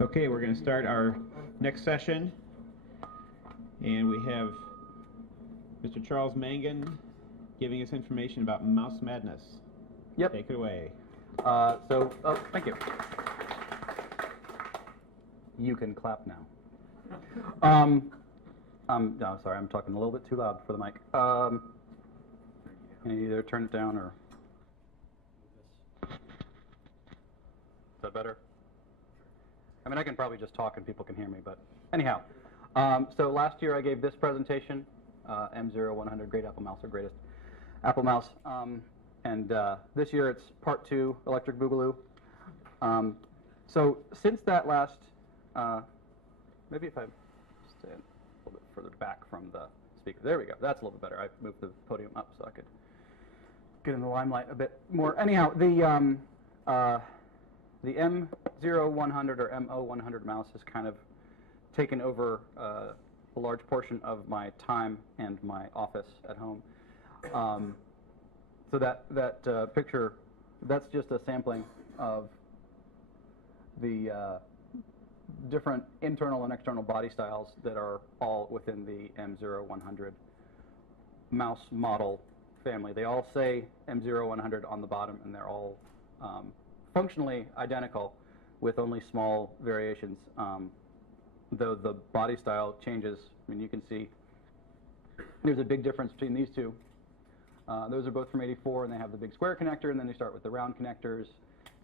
Okay, we're going to start our next session, and we have Mr. Charles Mangin giving us information about mouse madness. Yep. Take it away. Thank you. You can clap now. No, sorry, I'm talking a little bit too loud for the mic. Can you either turn it down or... Is that better? I mean, I can probably just talk and people can hear me, but anyhow. So last year I gave this presentation, M0100, Great Apple Mouse, or Greatest Apple Mouse. This year it's part 2, Electric Boogaloo. So since that last, maybe if I stand a little bit further back from the speaker. There we go. That's a little bit better. I moved the podium up so I could get in the limelight a bit more. Anyhow, the M0100 or MO100 mouse has kind of taken over a large portion of my time and my office at home. So that picture, that's just a sampling of the different internal and external body styles that are all within the M0100 mouse model family. They all say M0100 on the bottom, and they're all functionally identical with only small variations, though the body style changes. I mean, you can see there's a big difference between these two. Those are both from '84, and they have the big square connector, and then they start with the round connectors,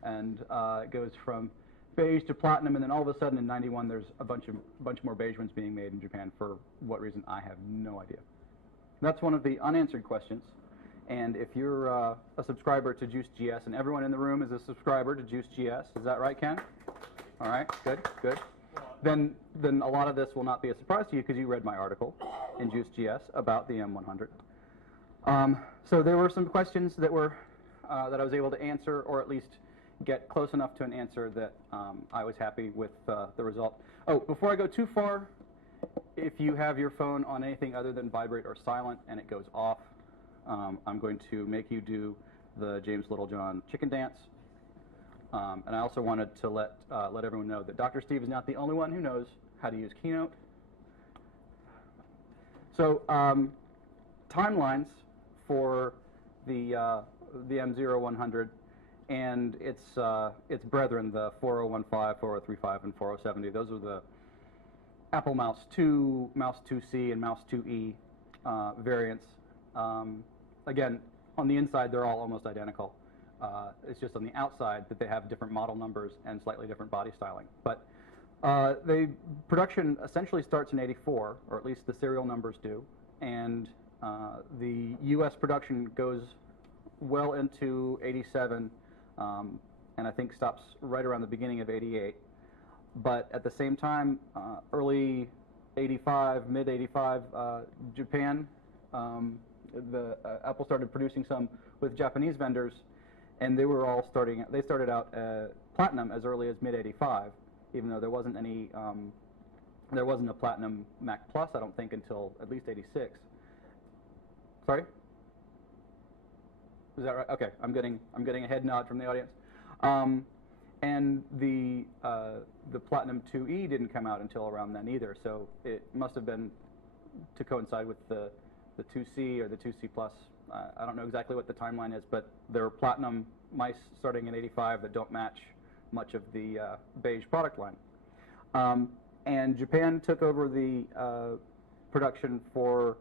and it goes from beige to platinum, and then all of a sudden in '91 there's a bunch more beige ones being made in Japan. For what reason, I have no idea. That's one of the unanswered questions. And if you're a subscriber to JuiceGS, and everyone in the room is a subscriber to JuiceGS, is that right, Ken? All right, good, good. Then a lot of this will not be a surprise to you because you read my article in JuiceGS about the M100. So there were some questions that were that I was able to answer, or at least get close enough to an answer that I was happy with the result. Oh, before I go too far, if you have your phone on anything other than vibrate or silent and it goes off, I'm going to make you do the James Littlejohn chicken dance. And I also wanted to let everyone know that Dr. Steve is not the only one who knows how to use Keynote. So timelines for the M0100 and its brethren, the 4015, 4035, and 4070. Those are the Apple Mouse 2, Mouse 2C, and Mouse 2E variants. Again, on the inside, they're all almost identical. It's just on the outside that they have different model numbers and slightly different body styling. But the production essentially starts in '84, or at least the serial numbers do, and the U.S. production goes well into '87, and I think stops right around the beginning of '88. But at the same time, early '85, mid '85, Japan, Apple started producing some with Japanese vendors, and they were all they started out platinum as early as mid '85, even though there wasn't any, there wasn't a platinum Mac Plus, I don't think, until at least '86. Sorry? Is that right? Okay, I'm getting a head nod from the audience. And the Platinum 2E didn't come out until around then either, so it must have been to coincide with the 2C or the 2C Plus. I don't know exactly what the timeline is, but there are platinum mice starting in '85 that don't match much of the beige product line. And Japan took over the production for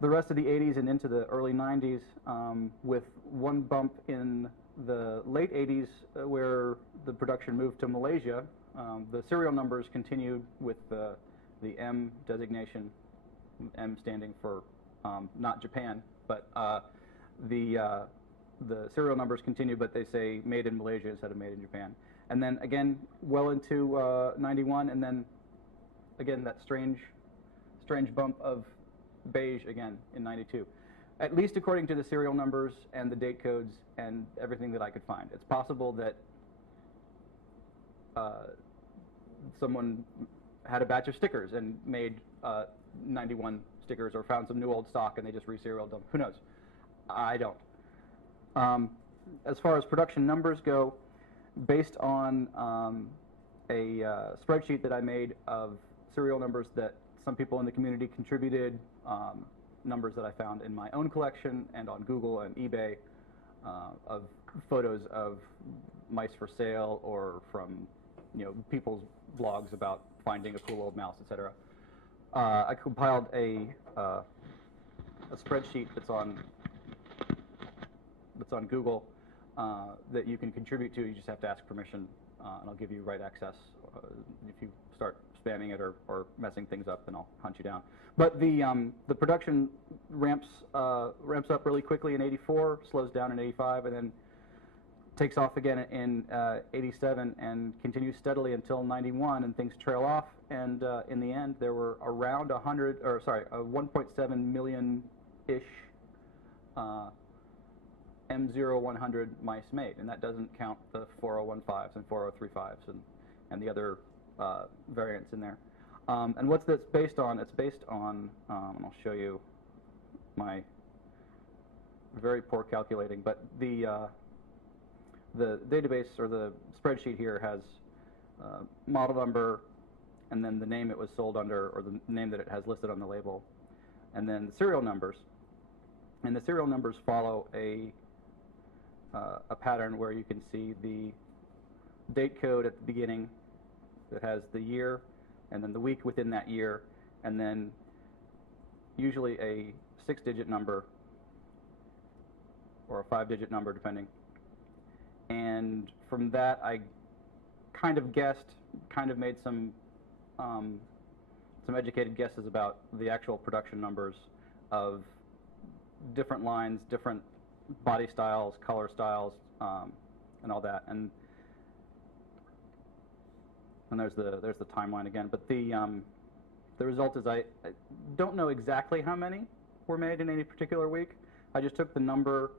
the rest of the '80s and into the early '90s, with one bump in the late '80s where the production moved to Malaysia. The serial numbers continued with the M designation, M standing for not Japan, but the serial numbers continue, but they say made in Malaysia instead of made in Japan. And then again, well into '91, and then again that strange bump of beige again in '92. At least according to the serial numbers and the date codes and everything that I could find. It's possible that someone had a batch of stickers and made 91 stickers, or found some new old stock and they just reserialed them. Who knows? I don't. As far as production numbers go, based on a spreadsheet that I made of serial numbers that some people in the community contributed, numbers that I found in my own collection and on Google and eBay, of photos of mice for sale or from people's blogs about finding a cool old mouse, etc. I compiled a spreadsheet that's on Google that you can contribute to. You just have to ask permission, and I'll give you right access. If you start spamming it or messing things up, then I'll hunt you down. But the production ramps up really quickly in '84, slows down in '85, and then takes off again in '87 and continues steadily until '91, and things trail off. And in the end, there were around 1.7 million-ish M0100 mice made, and that doesn't count the 4015s and 4035s and the other variants in there. And what's this based on? It's based on, and I'll show you my very poor calculating, but the database or the spreadsheet here has model number, and then the name it was sold under, or the name that it has listed on the label, and then the serial numbers. And the serial numbers follow a pattern where you can see the date code at the beginning that has the year, and then the week within that year, and then usually a 6-digit number or a 5-digit number, depending. And from that, I kind of guessed, kind of made some educated guesses about the actual production numbers of different lines, different body styles, color styles, and all that. And there's the timeline again. But the result is I don't know exactly how many were made in any particular week. I just took the number,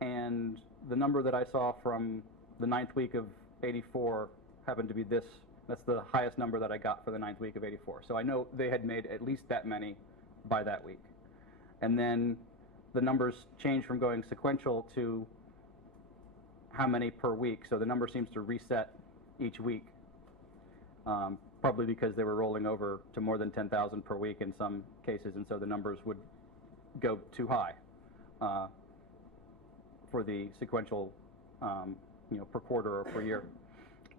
and the number that I saw from the 9th week of '84 happened to be this. That's the highest number that I got for the 9th week of '84. So I know they had made at least that many by that week. And then the numbers change from going sequential to how many per week. So the number seems to reset each week, probably because they were rolling over to more than 10,000 per week in some cases, and so the numbers would go too high for the sequential, per quarter or per year.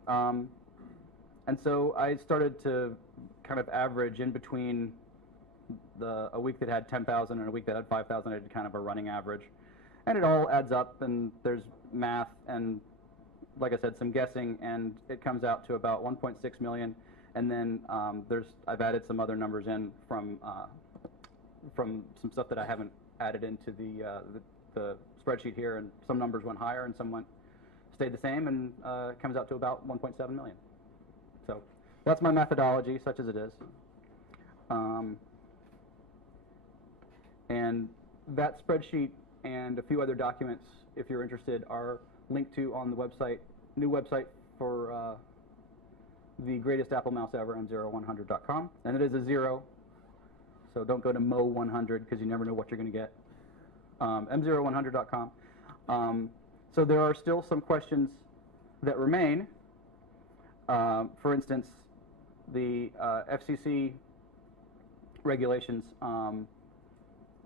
And so I started to kind of average in between a week that had 10,000 and a week that had 5,000. I did kind of a running average. And it all adds up, and there's math and, like I said, some guessing, and it comes out to about 1.6 million. And then I've added some other numbers in from some stuff that I haven't added into the spreadsheet here, and some numbers went higher and some stayed the same, and it comes out to about 1.7 million. So that's my methodology, such as it is. And that spreadsheet and a few other documents, if you're interested, are linked to on the website, new website for the greatest Apple mouse ever, M0100.com. And it is a 0, so don't go to Mo100 because you never know what you're going to get. M0100.com. So there are still some questions that remain. For instance, the FCC regulations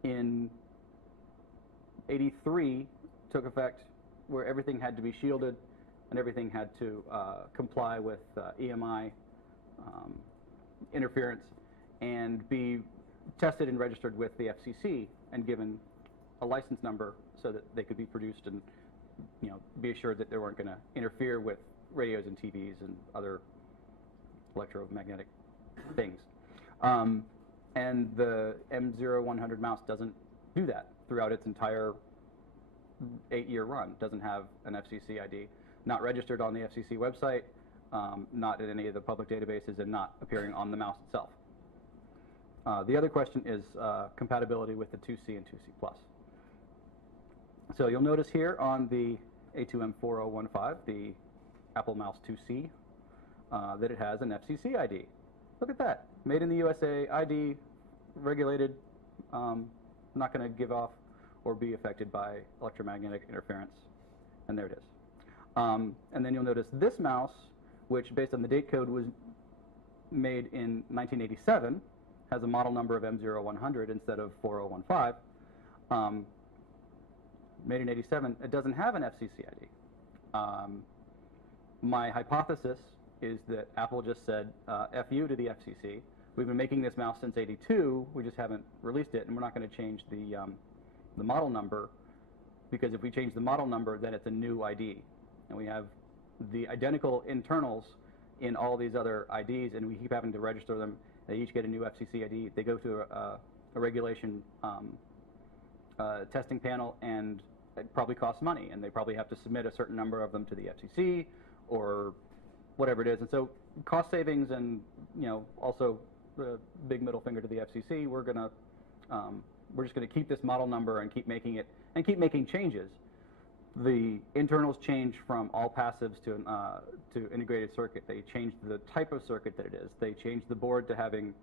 in '83 took effect, where everything had to be shielded and everything had to comply with EMI interference and be tested and registered with the FCC and given a license number so that they could be produced and be assured that they weren't going to interfere with radios and TVs and other electromagnetic things. And the M0100 mouse doesn't do that throughout its entire 8-year run. It doesn't have an FCC ID, not registered on the FCC website, not in any of the public databases, and not appearing on the mouse itself. The other question is compatibility with the 2C and 2C+. So you'll notice here on the A2M4015, the Apple Mouse 2C, that it has an FCC ID. Look at that. Made in the USA, ID, regulated, not going to give off or be affected by electromagnetic interference. And there it is. And then you'll notice this mouse, which based on the date code was made in 1987, has a model number of M0100 instead of 4015. Made in 87, it doesn't have an FCC ID. My hypothesis is that Apple just said, F you to the FCC. We've been making this mouse since 82, we just haven't released it, and we're not going to change the model number, because if we change the model number, then it's a new ID. And we have the identical internals in all these other IDs, and we keep having to register them. They each get a new FCC ID. They go to a regulation testing panel, and it probably costs money, and they probably have to submit a certain number of them to the FCC or whatever it is. And so cost savings, and also the big middle finger to the FCC. We're just going to keep this model number and keep making it and keep making changes. The internals change from all passives to integrated circuit. They changed the type of circuit that it is. They changed the board to having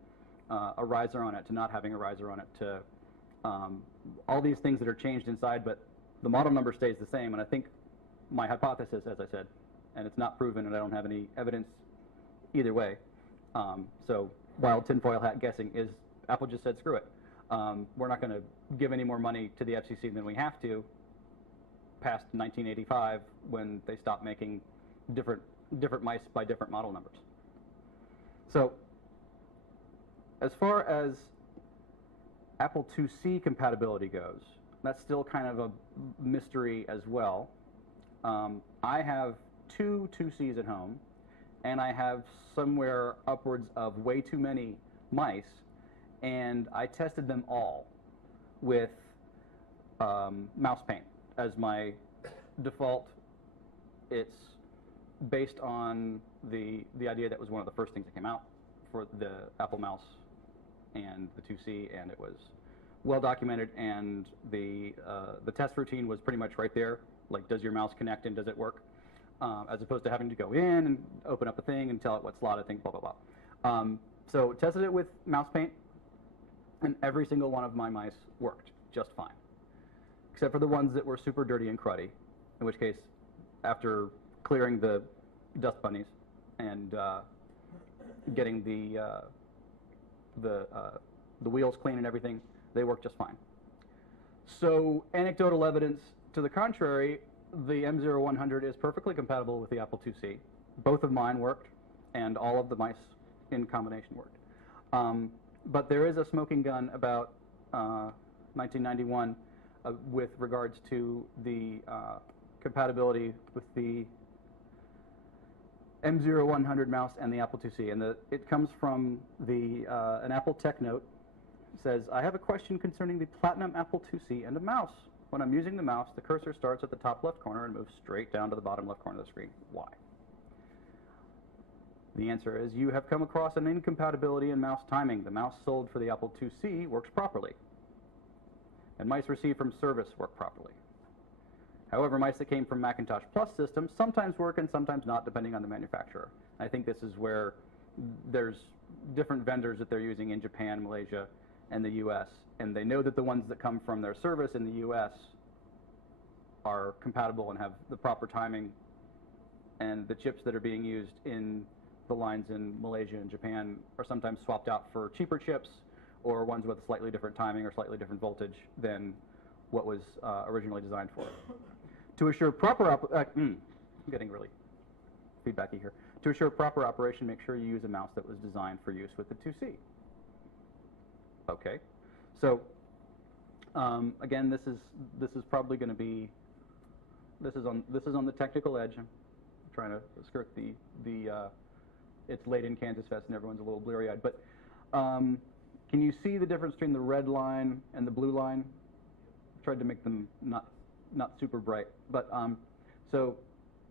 a riser on it, to not having a riser on it, to all these things that are changed inside, but the model number stays the same. And I think my hypothesis, as I said, and it's not proven, and I don't have any evidence either way. So wild tinfoil hat guessing is Apple just said, screw it. We're not going to give any more money to the FCC than we have to past 1985, when they stopped making different mice by different model numbers. So as far as Apple IIc compatibility goes, that's still kind of a mystery as well. I have two 2Cs at home, and I have somewhere upwards of way too many mice, and I tested them all with mouse paint as my default. It's based on the idea that was one of the first things that came out for the Apple mouse and the 2C, and it was well documented, and the test routine was pretty much right there, like, does your mouse connect and does it work, as opposed to having to go in and open up a thing and tell it what slot I think, blah, blah, blah. So tested it with mouse paint, and every single one of my mice worked just fine, except for the ones that were super dirty and cruddy, in which case, after clearing the dust bunnies and getting the wheels clean and everything, they work just fine. So anecdotal evidence to the contrary, the M0100 is perfectly compatible with the Apple IIc. Both of mine worked, and all of the mice in combination worked. But there is a smoking gun about 1991 with regards to the compatibility with the M0100 mouse and the Apple IIc, and it comes from an Apple Tech Note. It says, I have a question concerning the Platinum Apple IIc and a mouse. When I'm using the mouse, the cursor starts at the top left corner and moves straight down to the bottom left corner of the screen. Why? The answer is, you have come across an incompatibility in mouse timing. The mouse sold for the Apple IIc works properly, and mice received from service work properly. However, mice that came from Macintosh Plus systems sometimes work and sometimes not, depending on the manufacturer. I think this is where there's different vendors that they're using in Japan, Malaysia, and the US, and they know that the ones that come from their service in the US are compatible and have the proper timing, and the chips that are being used in the lines in Malaysia and Japan are sometimes swapped out for cheaper chips, or ones with slightly different timing or slightly different voltage than what was originally designed for it. To assure proper I'm getting really feedbacky here. To assure proper operation, make sure you use a mouse that was designed for use with the 2C. Okay, so again, this is probably going to be this is on the technical edge. I'm trying to skirt it's late in KansasFest and everyone's a little bleary-eyed, but can you see the difference between the red line and the blue line? I tried to make them not super bright, but so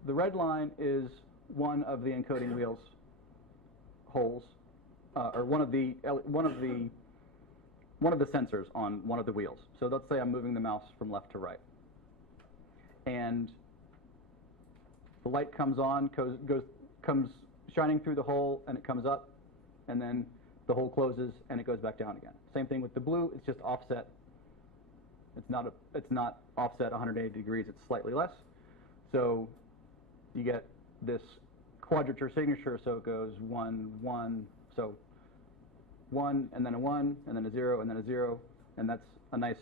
the red line is one of the encoding wheels holes, or one of the sensors on one of the wheels. So let's say I'm moving the mouse from left to right, and the light comes on, comes shining through the hole, and it comes up, and then the hole closes and it goes back down again. Same thing with the blue. It's just offset. It's not offset 180 degrees. It's slightly less. So you get this quadrature signature, so it goes 1, 1, so 1, and then a 1, and then a 0, and then a 0, and that's a nice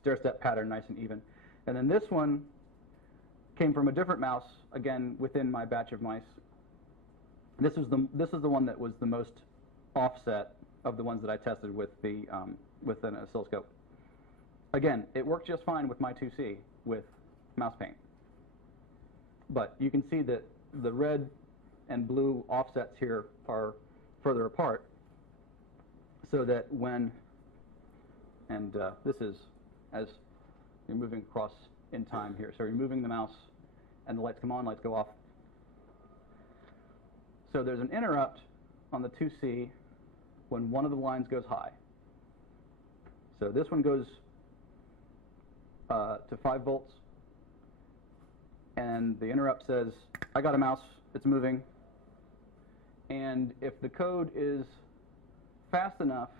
stair-step pattern, nice and even. And then this one came from a different mouse, again, within my batch of mice. This is the one that was the most offset of the ones that I tested with the with an oscilloscope. Again, it worked just fine with my 2C with mouse paint. But you can see that the red and blue offsets here are further apart, so that when, and this is as you're moving across in time here. So you're moving the mouse, and the lights come on, lights go off. So there's an interrupt on the 2C when one of the lines goes high. So this one goes to 5 volts, and the interrupt says, I got a mouse, it's moving. And if the code is fast enough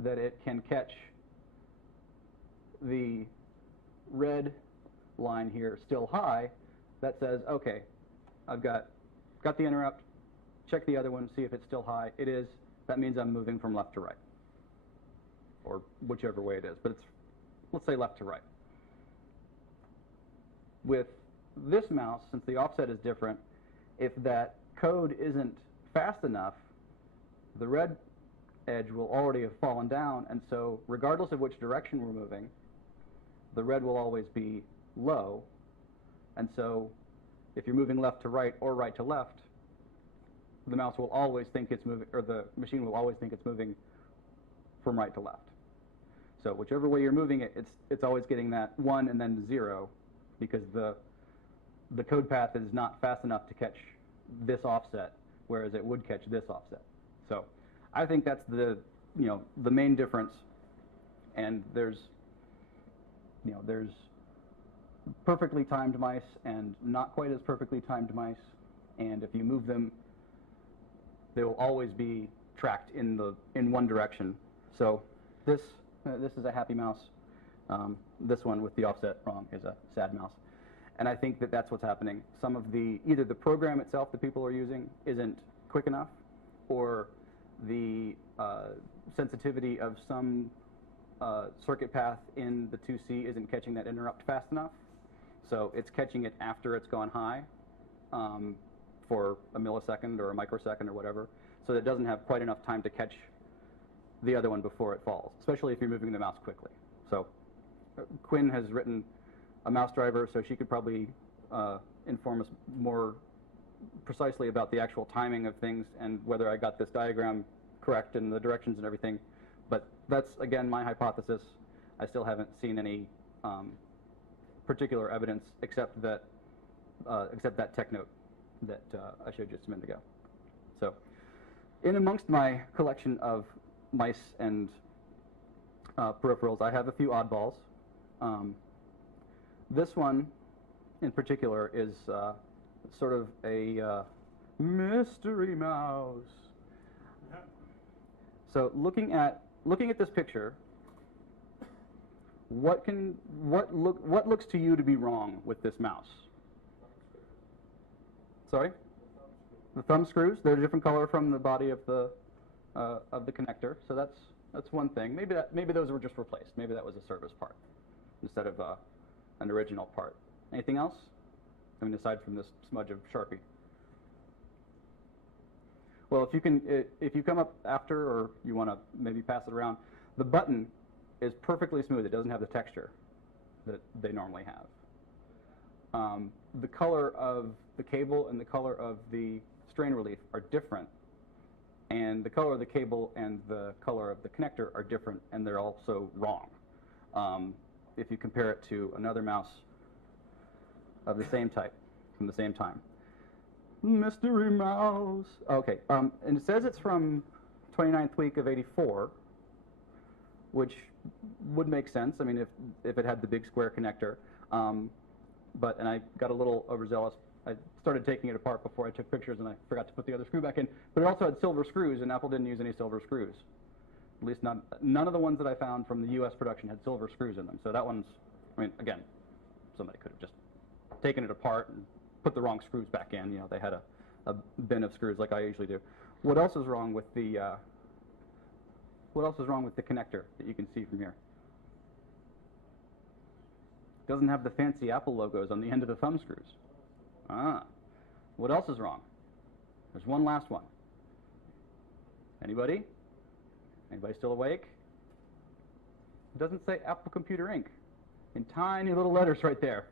that it can catch the red line here still high, that says, okay, I've got the interrupt, check the other one, see if it's still high. It is. That means I'm moving from left to right, or whichever way it is, but it's, let's say, left to right. With this mouse, since the offset is different, if that code isn't fast enough, the red edge will already have fallen down, and so regardless of which direction we're moving, the red will always be low. And so if you're moving left to right or right to left, the mouse will always think it's moving, or the machine will always think it's moving from right to left. So whichever way you're moving it, it's always getting that 1 and then 0, because the code path is not fast enough to catch this offset, whereas it would catch this offset. So I think that's the main difference. And there's perfectly timed mice and not quite as perfectly timed mice, and if you move them, they will always be tracked in one direction. So this is a happy mouse. This one with the offset wrong is a sad mouse. And I think that that's what's happening. Some of either the program itself that people are using isn't quick enough, or the sensitivity of some circuit path in the 2C isn't catching that interrupt fast enough. So it's catching it after it's gone high for a millisecond or a microsecond or whatever. So it doesn't have quite enough time to catch the other one before it falls, especially if you're moving the mouse quickly. So Quinn has written a mouse driver, so she could probably inform us more precisely about the actual timing of things and whether I got this diagram correct and the directions and everything. But that's, again, my hypothesis. I still haven't seen any particular evidence except that tech note that I showed just a minute ago. So in amongst my collection of mice and peripherals, I have a few oddballs. This one in particular is sort of a mystery mouse. So looking at this picture, what looks to you to be wrong with this mouse? Sorry? The thumb screws. They're a different color from the body of the connector. So that's one thing. Maybe those were just replaced. Maybe that was a service part instead of an original part. Anything else? I mean, aside from this smudge of Sharpie. Well, if you come up after, or you want to maybe pass it around, the button is perfectly smooth. It doesn't have the texture that they normally have. The color of the cable and the color of the strain relief are different, and the color of the cable and the color of the connector are different, and they're also wrong. If you compare it to another mouse of the same type from the same time. Mystery mouse. Okay, and it says it's from 29th week of '84, which would make sense. I mean, if it had the big square connector. And I got a little overzealous. I started taking it apart before I took pictures, and I forgot to put the other screw back in. But it also had silver screws, and Apple didn't use any silver screws. At least none of the ones that I found from the U.S. production had silver screws in them. So that one's, I mean, again, somebody could have just taken it apart and put the wrong screws back in. You know, they had a bin of screws like I usually do. What else is wrong with the connector that you can see from here? Doesn't have the fancy Apple logos on the end of the thumb screws. What else is wrong? There's one last one. Anybody? Anybody still awake? It doesn't say Apple Computer Inc. in tiny little letters right there.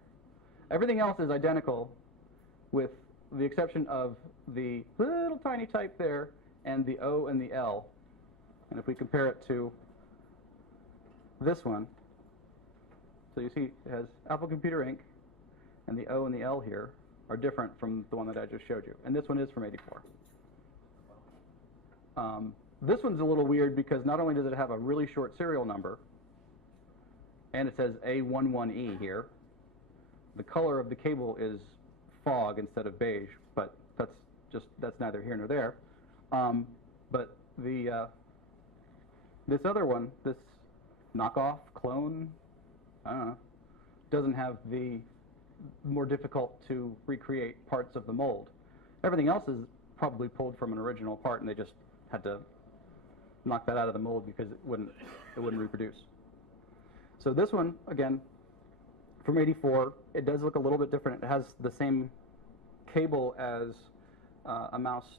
Everything else is identical with the exception of the little tiny type there and the O and the L. And if we compare it to this one, so you see it has Apple Computer Inc. and the O and the L here are different from the one that I just showed you. And this one is from '84. This one's a little weird because not only does it have a really short serial number, and it says A11E here, the color of the cable is fog instead of beige, but that's neither here nor there. But this other one, this knockoff, clone, I don't know, doesn't have the more difficult to recreate parts of the mold. Everything else is probably pulled from an original part, and they just had to knock that out of the mold because it wouldn't reproduce. So this one, again, from '84, it does look a little bit different. It has the same cable as a mouse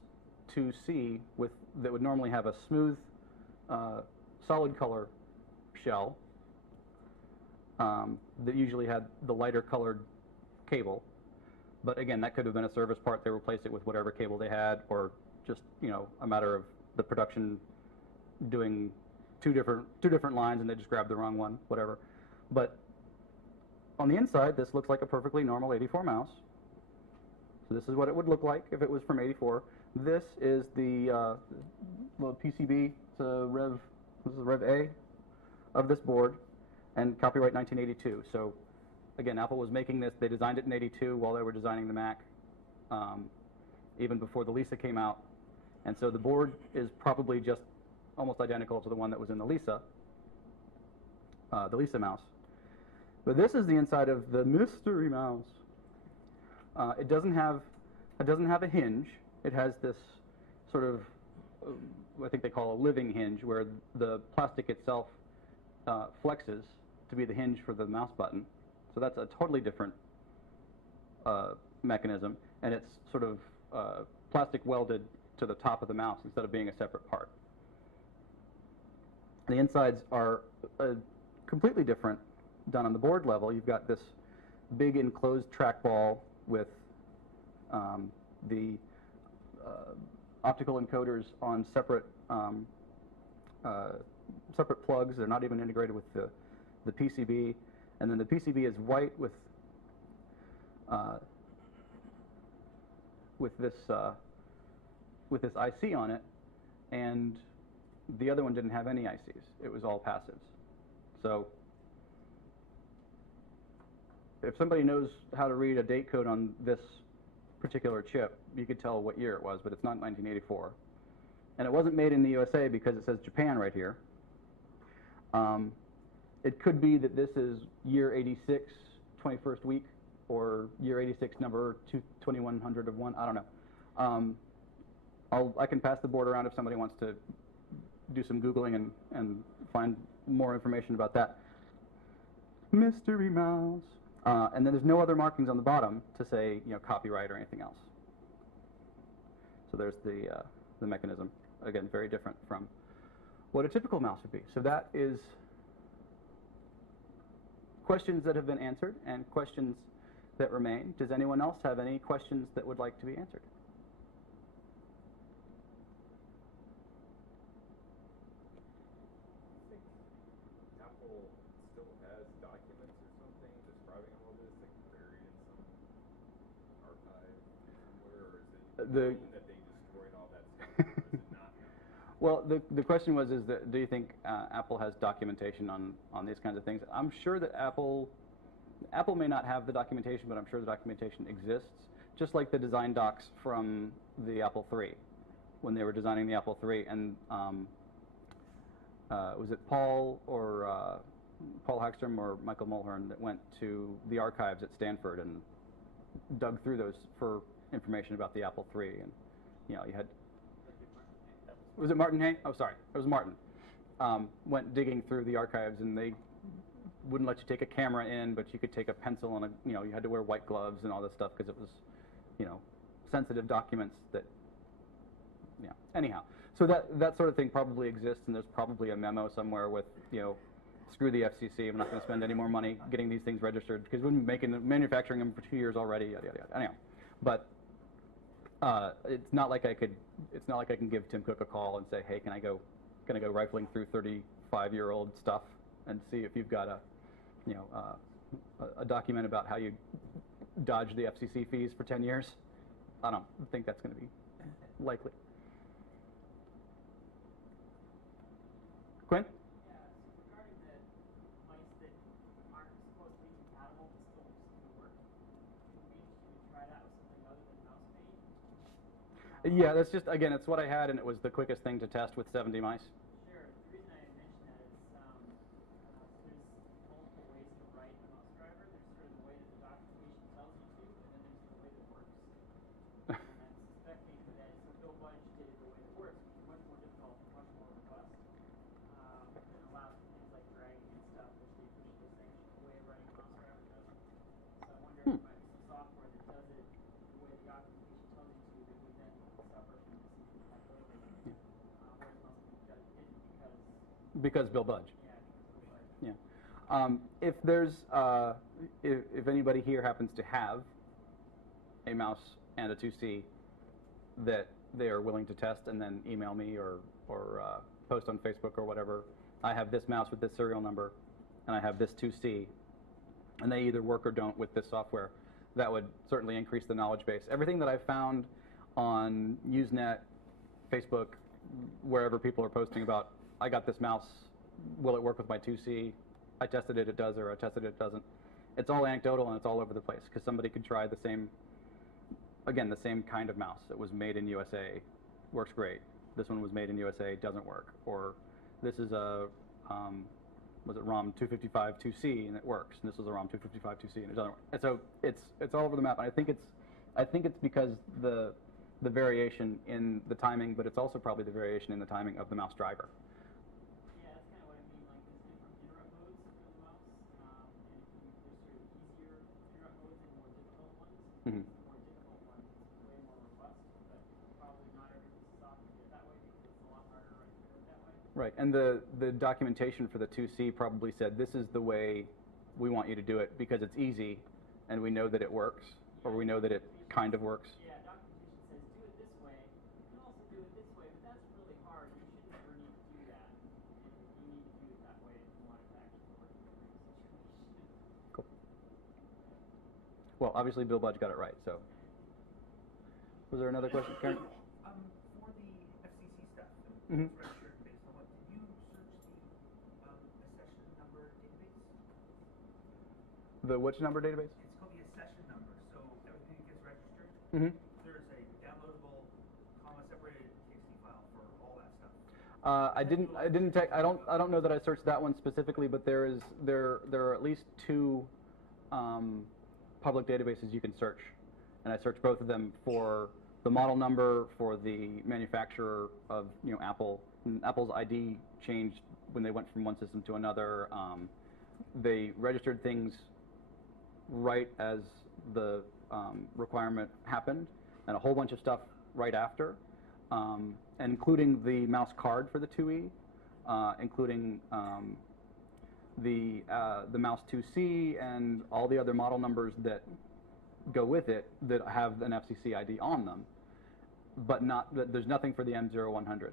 2C that would normally have a smooth, solid color shell that usually had the lighter colored cable. But again, that could have been a service part. They replaced it with whatever cable they had, or just a matter of the production doing two different lines and they just grabbed the wrong one, whatever. But on the inside, this looks like a perfectly normal '84 mouse. So this is what it would look like if it was from '84. This is the little PCB. It's a this is Rev A of this board, and copyright 1982. So again, Apple was making this. They designed it in '82 while they were designing the Mac, even before the Lisa came out. And so the board is probably just almost identical to the one that was in the Lisa mouse. But this is the inside of the mystery mouse. It doesn't have a hinge. It has this sort of I think they call a living hinge, where the plastic itself flexes to be the hinge for the mouse button. So that's a totally different mechanism, and it's sort of plastic welded to the top of the mouse instead of being a separate part. The insides are completely different done on the board level. You've got this big enclosed trackball with the optical encoders on separate plugs. They're not even integrated with the PCB. And then the PCB is white with this IC on it, and the other one didn't have any ICs. It was all passives. So if somebody knows how to read a date code on this particular chip, you could tell what year it was, but it's not 1984. And it wasn't made in the USA because it says Japan right here. It could be that this is year 86, 21st week, or year 86, number 2100 of 1. I don't know. I can pass the board around if somebody wants to do some Googling and find more information about that. Mystery mouse. And then there's no other markings on the bottom to say copyright or anything else. So there's the mechanism. Again, very different from what a typical mouse would be. So that is questions that have been answered and questions that remain. Does anyone else have any questions that would like to be answered? Apple still has documents or something describing all this, like buried in some archive somewhere, or is it known that they destroyed all that stuff, or is it not known? Well, the question was, do you think Apple has documentation on these kinds of things? I'm sure that Apple may not have the documentation, but I'm sure the documentation exists, just like the design docs from the Apple III, when they were designing the Apple III. And was it Paul Hagstrom or Michael Mulhern that went to the archives at Stanford and dug through those for information about the Apple III, and you know, you had. Was it Martin Hay? Oh, sorry, it was Martin. Went digging through the archives, and they wouldn't let you take a camera in, but you could take a pencil and you know, you had to wear white gloves and all this stuff because it was, you know, sensitive documents that, yeah. Anyhow, so that sort of thing probably exists, and there's probably a memo somewhere with, you know, screw the FCC. I'm not going to spend any more money getting these things registered because we've been manufacturing them for 2 years already. Yada yada yada. Anyhow, but it's not like I can give Tim Cook a call and say, hey, can I go rifling through 35-year-old stuff and see if you've got a document about how you dodged the FCC fees for 10 years. I don't think that's going to be likely. Quinn? Yeah, so regarding the mice that aren't supposedly compatible but still seem to work, would be interesting to try that with something other than mouse paint. Yeah, that's just, again, it's what I had, and it was the quickest thing to test with 70 mice. Sure. The reason I mention that is there's multiple ways to write a mouse driver. There's sort of the way that the documentation tells you to, and then there's the way that works. And I'm suspecting that so Bill Budge did it the way that works, which is much more difficult, much more robust, and allows for things like dragging and stuff, which the officially sanctioned way of writing a mouse driver doesn't. So I wonder if there might be some software that does it the way the documentation tells you to, that would then suffer from this incompatibility. Whereas mouse paint didn't Because Bill Budge. yeah, because Bill Budge. Yeah. If there's, if anybody here happens to have a mouse and a 2C that they are willing to test, and then email me or post on Facebook or whatever, I have this mouse with this serial number, and I have this 2C, and they either work or don't with this software, that would certainly increase the knowledge base. Everything that I've found on Usenet, Facebook, wherever people are posting about, I got this mouse, will it work with my 2C? I tested it, it does, or I tested it, it doesn't. It's all anecdotal, and it's all over the place, because somebody could try the same, again, the same kind of mouse. It was made in USA, works great. This one was made in USA, doesn't work. Or this is a, was it ROM 255 2C, and it works. And this is a ROM 255 2C, and it doesn't work. And so it's all over the map. And I think it's because the variation in the timing, but it's also probably the variation in the timing of the mouse driver. Yeah, that's kind of what I mean. Like, there's different interrupt modes for the mouse, and there's sort of easier interrupt modes and more difficult ones. Mm-hmm. The more difficult one is way more robust, but probably not every piece of software did it that way because it's a lot harder to write code that way. Right, and the documentation for the 2C probably said, this is the way we want you to do it because it's easy, and we know that it works, or we know that it kind of works. Yeah, documentation says do it this way. You can also do it this way, but that's really hard. You should never need to do that. And you need to do it that way if you want it to actually work in every situation. Cool. Well, obviously Bill Budge got it right, so. Was there another question, Karen? For the FCC stuff, Mhm. it's registered based on what, did you search the accession number database? The which number database? It's called the accession number, so everything that gets registered, Mm-hmm. there's a downloadable, comma-separated TXT file for all that stuff. I don't know that I searched that one specifically, but there are at least two public databases you can search, and I searched both of them for the model number for the manufacturer of, you know, Apple. And Apple's ID changed when they went from one system to another. They registered things right as the requirement happened, and a whole bunch of stuff right after, including the mouse card for the 2E, including the mouse 2C and all the other model numbers that go with it that have an FCC ID on them, but there's nothing for the M0100,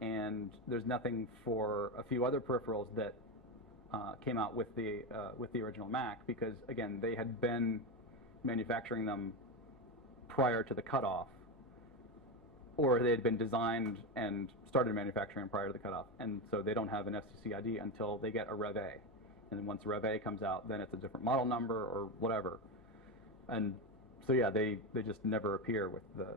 and there's nothing for a few other peripherals that came out with the original Mac, because again, they had been manufacturing them prior to the cutoff, or they had been designed and started manufacturing prior to the cutoff, and so they don't have an FCC ID until they get a Rev A, and then once Rev A comes out, then it's a different model number or whatever, and so yeah, they just never appear with the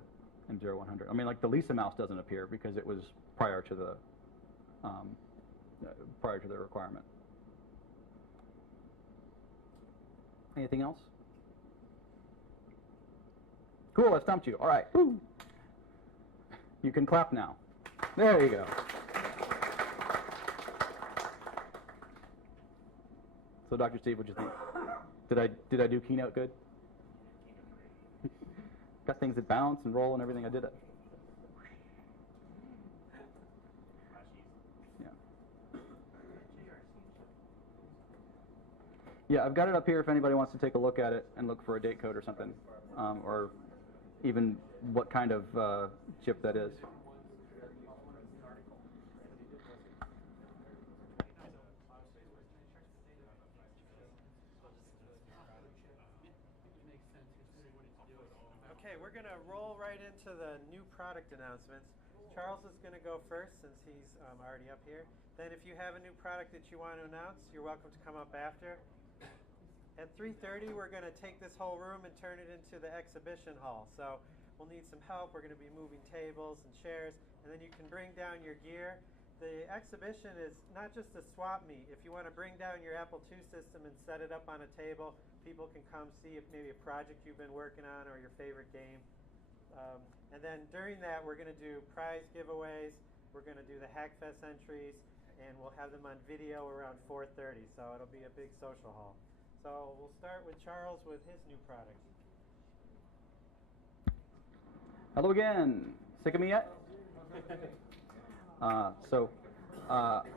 M0100. I mean, like the Lisa mouse doesn't appear because it was prior to the requirement. Anything else? Cool, I stumped you. All right. Woo. You can clap now. There you go. So, Dr. Steve, what'd you think? Did I do keynote good? Got things that bounce and roll and everything. I did it. Yeah. Yeah, I've got it up here if anybody wants to take a look at it and look for a date code or something, or even what kind of chip that is. Okay, we're going to roll right into the new product announcements. Charles is going to go first since he's already up here. Then if you have a new product that you want to announce, you're welcome to come up after. At 3:30, we're going to take this whole room and turn it into the exhibition hall. So we'll need some help. We're going to be moving tables and chairs, and then you can bring down your gear. The exhibition is not just a swap meet. If you want to bring down your Apple II system and set it up on a table, people can come see if maybe a project you've been working on or your favorite game. And then during that, we're going to do prize giveaways. We're going to do the Hackfest entries, and we'll have them on video around 4:30. So it'll be a big social hall. So we'll start with Charles with his new product. Hello again. Sick of me yet? I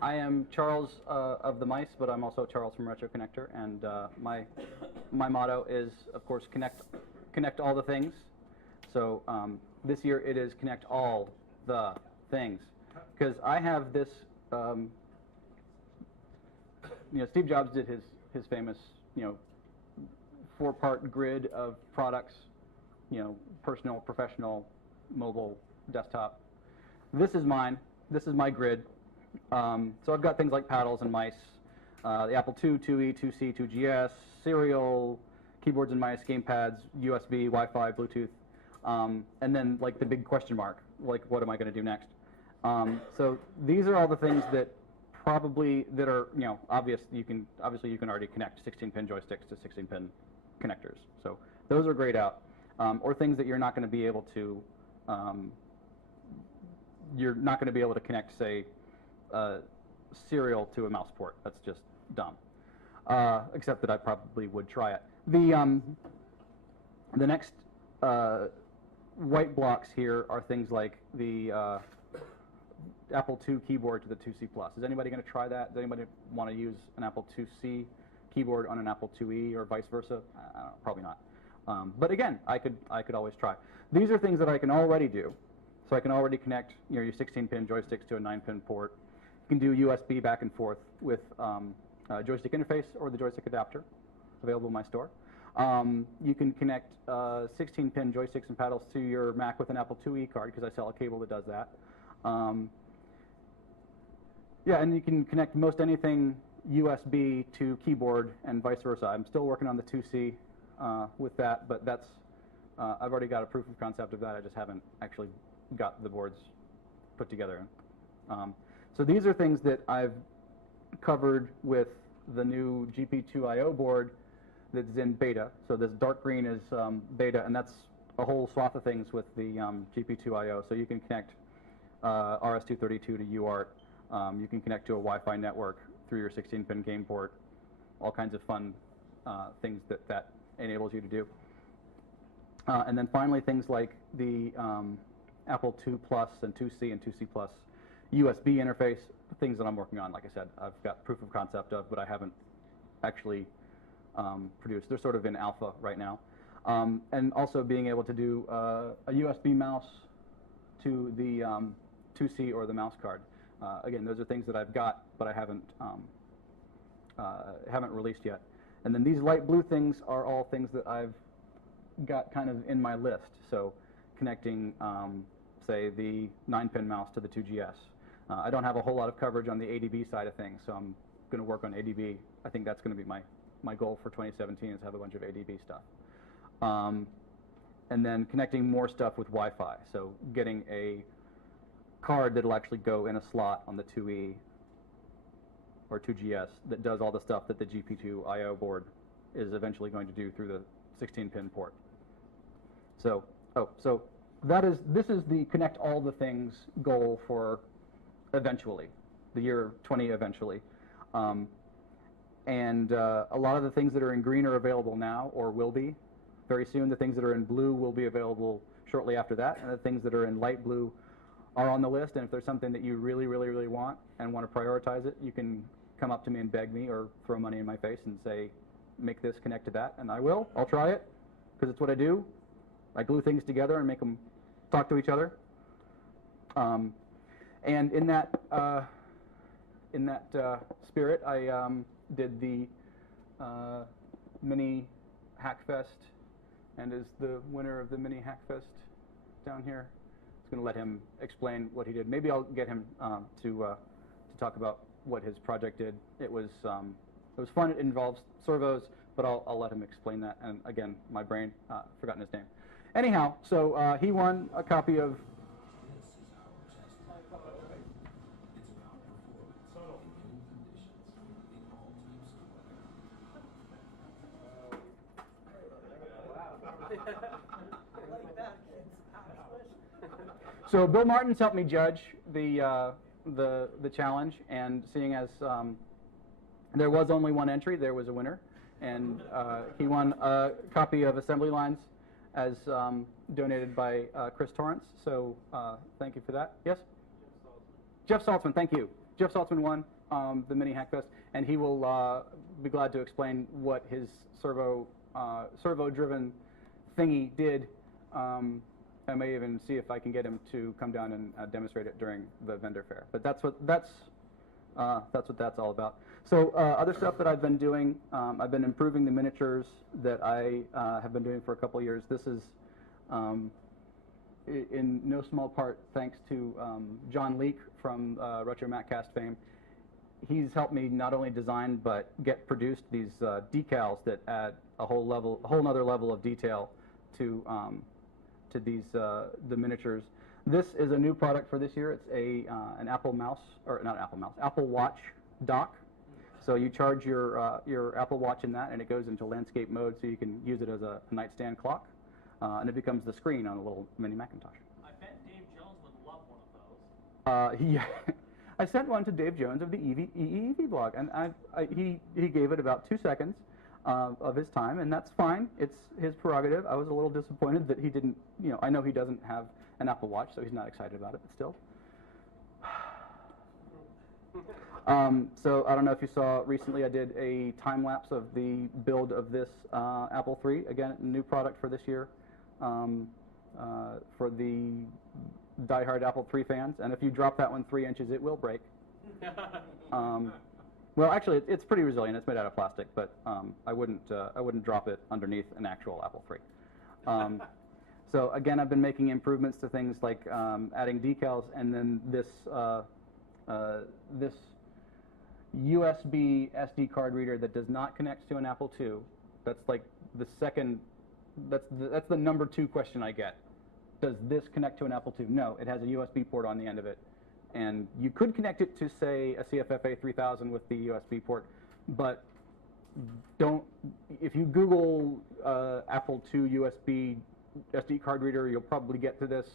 am Charles of the Mice, but I'm also Charles from RetroConnector, and my motto is, of course, connect all the things. So this year it is connect all the things, because I have this. Steve Jobs did his famous 4-part grid of products, personal, professional, mobile, desktop. This is mine. This is my grid. So I've got things like paddles and mice, the Apple II, IIe, IIc, 2GS, serial, keyboards and mice, gamepads, USB, Wi-Fi, Bluetooth, and then like the big question mark, like what am I going to do next? So these are all the things that are obvious. Obviously you can already connect 16-pin joysticks to 16-pin connectors. So those are grayed out, or things that you're not going to be able to. You're not going to be able to connect, say, serial to a mouse port. That's just dumb. Except that I probably would try it. The next white blocks here are things like the Apple II keyboard to the 2C Plus. Is anybody going to try that? Does anybody want to use an Apple IIc keyboard on an Apple IIe or vice versa? I don't know, probably not. But again, I could always try. These are things that I can already do. So I can already connect your 16-pin joysticks to a 9-pin port. You can do USB back and forth with a joystick interface or the joystick adapter, available in my store. You can connect 16-pin joysticks and paddles to your Mac with an Apple IIe card, because I sell a cable that does that. Yeah, and you can connect most anything USB to keyboard and vice versa. I'm still working on the 2C with that, but that's I've already got a proof of concept of that. I just haven't actually got the boards put together. So these are things that I've covered with the new GP2IO board that's in beta. So this dark green is beta, and that's a whole swath of things with the GP2IO. So you can connect RS-232 to UART. You can connect to a Wi-Fi network through your 16-pin game port. All kinds of fun things that enables you to do. And then finally, things like the Apple II Plus and 2C and 2C Plus USB interface, things that I'm working on. Like I said, I've got proof of concept of, but I haven't actually produced. They're sort of in alpha right now. And also being able to do a USB mouse to the 2C or the mouse card. Again, those are things that I've got, but I haven't released yet. And then these light blue things are all things that I've got kind of in my list. So connecting, say, the 9-pin mouse to the 2GS. I don't have a whole lot of coverage on the ADB side of things, so I'm going to work on ADB. I think that's going to be my goal for 2017, is to have a bunch of ADB stuff. And then connecting more stuff with Wi-Fi. So getting a card that'll actually go in a slot on the 2E or 2GS that does all the stuff that the GP2IO board is eventually going to do through the 16-pin port. So Oh, so this is the connect all the things goal for eventually, the year 20 eventually. And a lot of the things that are in green are available now or will be very soon. The things that are in blue will be available shortly after that, and the things that are in light blue are on the list. And if there's something that you really, really, really want and want to prioritize it, you can come up to me and beg me or throw money in my face and say, make this connect to that, and I will. I'll try it, because it's what I do. I glue things together and make them talk to each other. And in that spirit, I did the mini HackFest, and is the winner of the mini HackFest down here. I was going to let him explain what he did. Maybe I'll get him to talk about what his project did. It was fun. It involves servos, but I'll let him explain that. And again, my brain forgotten his name. Anyhow, so he won a copy of. So Bill Martin's helped me judge the challenge, and seeing as there was only one entry, there was a winner, and he won a copy of Assembly Lines as donated by Chris Torrance. So thank you for that. Yes? Jeff Saltzman, thank you. Jeff Saltzman won the mini HackFest, and he will be glad to explain what his servo-driven thingy did. I may even see if I can get him to come down and demonstrate it during the vendor fair. But that's what that's all about. So other stuff that I've been doing, I've been improving the miniatures that I have been doing for a couple of years. This is in no small part thanks to John Leake from RetroConnector fame. He's helped me not only design but get produced these decals that add a whole nother level of detail to these the miniatures. This is a new product for this year. It's an Apple Watch dock. So you charge your Apple Watch in that, and it goes into landscape mode, so you can use it as a nightstand clock, and it becomes the screen on a little mini Macintosh. I bet Dave Jones would love one of those. Yeah, I sent one to Dave Jones of the EEV blog, and he gave it about 2 seconds of his time, and that's fine. It's his prerogative. I was a little disappointed that he didn't, I know he doesn't have an Apple Watch, so he's not excited about it, but still. So I don't know if you saw recently, I did a time lapse of the build of this Apple III. Again, new product for this year for the diehard Apple III fans. And if you drop that one 3 inches, it will break. Well, actually, it's pretty resilient. It's made out of plastic, but I wouldn't drop it underneath an actual Apple III. So again, I've been making improvements to things like adding decals, and then this USB SD card reader that does not connect to an Apple II. That's like the second. That's the number 2 question I get. Does this connect to an Apple II? No, it has a USB port on the end of it. And you could connect it to, say, a CFFA 3000 with the USB port, but if you Google Apple II USB SD card reader, you'll probably get to this.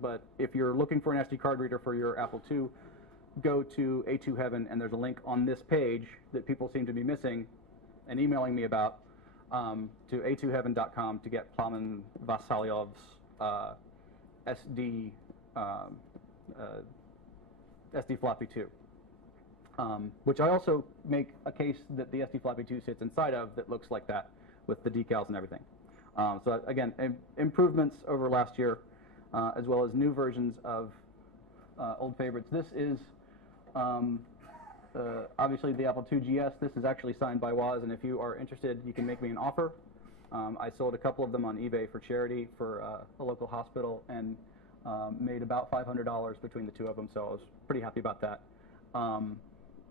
But if you're looking for an SD card reader for your Apple II, go to A2 Heaven, and there's a link on this page that people seem to be missing and emailing me about to a2heaven.com to get Plamen Vasalyov's SD floppy 2, which I also make a case that the SD floppy 2 sits inside of that looks like that with the decals and everything. So again, improvements over last year, as well as new versions of old favorites. This is obviously the Apple II GS. This is actually signed by Woz, and if you are interested, you can make me an offer. I sold a couple of them on eBay for charity for a local hospital, and made about $500 between the 2 of them, so I was pretty happy about that.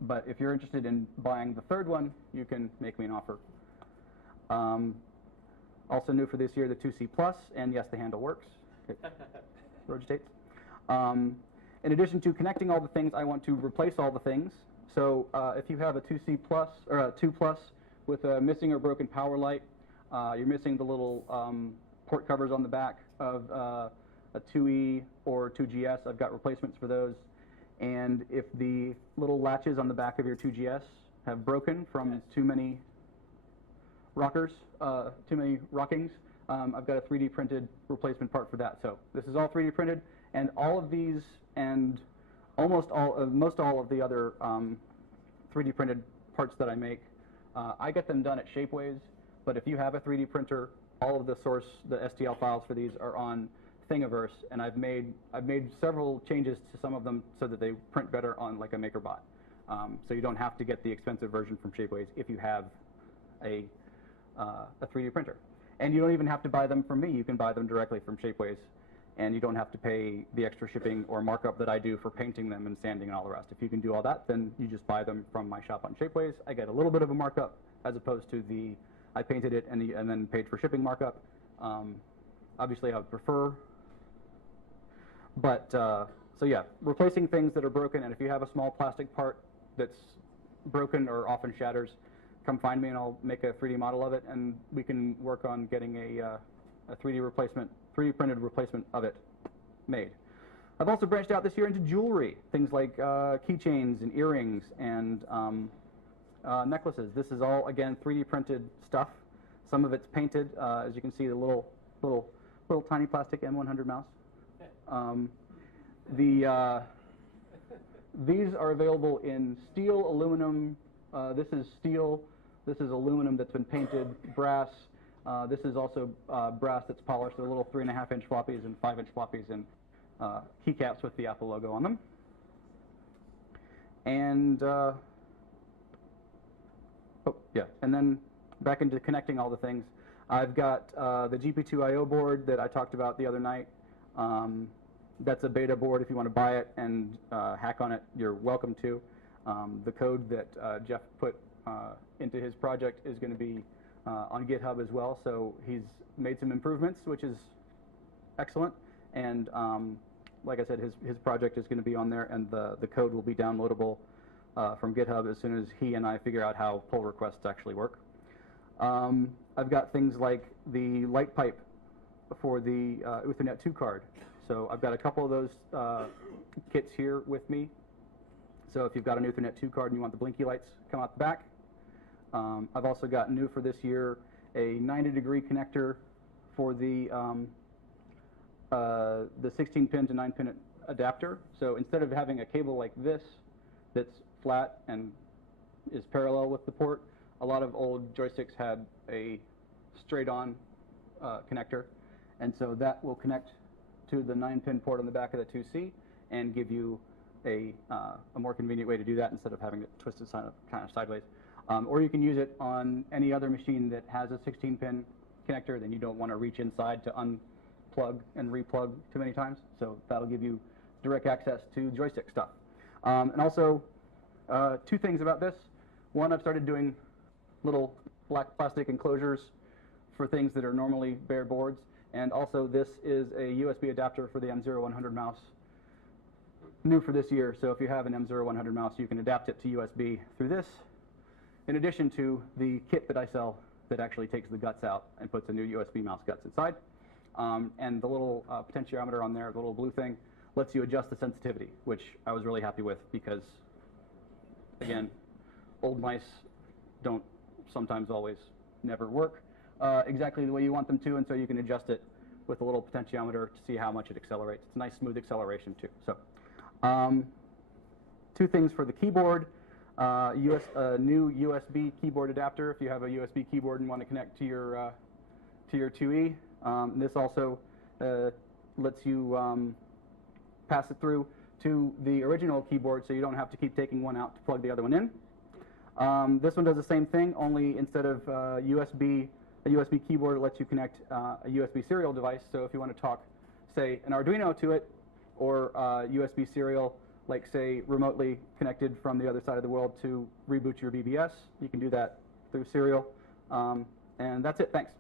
But if you're interested in buying the 3rd one, you can make me an offer. Also new for this year, the 2C Plus, and yes, the handle works. It rotates. In addition to connecting all the things, I want to replace all the things. So if you have a 2C Plus or a 2 Plus with a missing or broken power light, you're missing the little port covers on the back of a 2E or 2GS. I've got replacements for those. And if the little latches on the back of your 2GS have broken from too many rockers, too many rockings, I've got a 3D printed replacement part for that. So this is all 3D printed, and all of these and most all of the other 3D printed parts that I make, I get them done at Shapeways. But if you have a 3D printer, all of the STL files for these are on Thingiverse, and I've made several changes to some of them so that they print better on like a MakerBot. So you don't have to get the expensive version from Shapeways if you have a 3D printer. And you don't even have to buy them from me. You can buy them directly from Shapeways, and you don't have to pay the extra shipping or markup that I do for painting them and sanding and all the rest. If you can do all that, then you just buy them from my shop on Shapeways. I get a little bit of a markup as opposed to the I painted it and then paid for shipping markup. Obviously, I would prefer. But, so yeah, replacing things that are broken, and if you have a small plastic part that's broken or often shatters, come find me and I'll make a 3D model of it, and we can work on getting a 3D printed replacement of it made. I've also branched out this year into jewelry, things like keychains and earrings and necklaces. This is all, again, 3D printed stuff. Some of it's painted, as you can see, the little tiny plastic M100 mouse. These are available in steel, aluminum. This is steel. This is aluminum that's been painted, brass. This is also brass that's polished. They're little 3.5-inch floppies and 5-inch floppies and keycaps with the Apple logo on them. And and then back into connecting all the things. I've got the GP2 IO board that I talked about the other night. That's a beta board. If you want to buy it and hack on it, you're welcome to. The code that Jeff put into his project is going to be on GitHub as well, so he's made some improvements, which is excellent. And like I said, his project is going to be on there, and the code will be downloadable from GitHub as soon as he and I figure out how pull requests actually work. I've got things like the light pipe for the Ethernet 2 card. So I've got a couple of those kits here with me. So if you've got an Ethernet 2 card and you want the blinky lights come out the back. I've also got new for this year a 90-degree connector for the 16-pin to 9-pin adapter. So instead of having a cable like this that's flat and is parallel with the port, a lot of old joysticks had a straight-on connector. And so that will connect to the 9-pin port on the back of the 2C and give you a more convenient way to do that instead of having it twisted kind of sideways. Or you can use it on any other machine that has a 16-pin connector, then you don't want to reach inside to unplug and replug too many times. So that'll give you direct access to joystick stuff. And also, two things about this. One, I've started doing little black plastic enclosures for things that are normally bare boards. And also, this is a USB adapter for the M0100 mouse, new for this year. So if you have an M0100 mouse, you can adapt it to USB through this, in addition to the kit that I sell that actually takes the guts out and puts a new USB mouse guts inside. And the little potentiometer on there, the little blue thing, lets you adjust the sensitivity, which I was really happy with because, again, old mice don't sometimes always never work exactly the way you want them to, and so you can adjust it with a little potentiometer to see how much it accelerates. It's a nice smooth acceleration too. So two things for the keyboard. New USB keyboard adapter if you have a USB keyboard and want to connect to your 2E. This also lets you pass it through to the original keyboard so you don't have to keep taking one out to plug the other one in. This one does the same thing, only instead of a USB keyboard, it lets you connect a USB serial device. So if you want to talk, say, an Arduino to it, or USB serial, like, say, remotely connected from the other side of the world to reboot your BBS, you can do that through serial. And that's it. Thanks.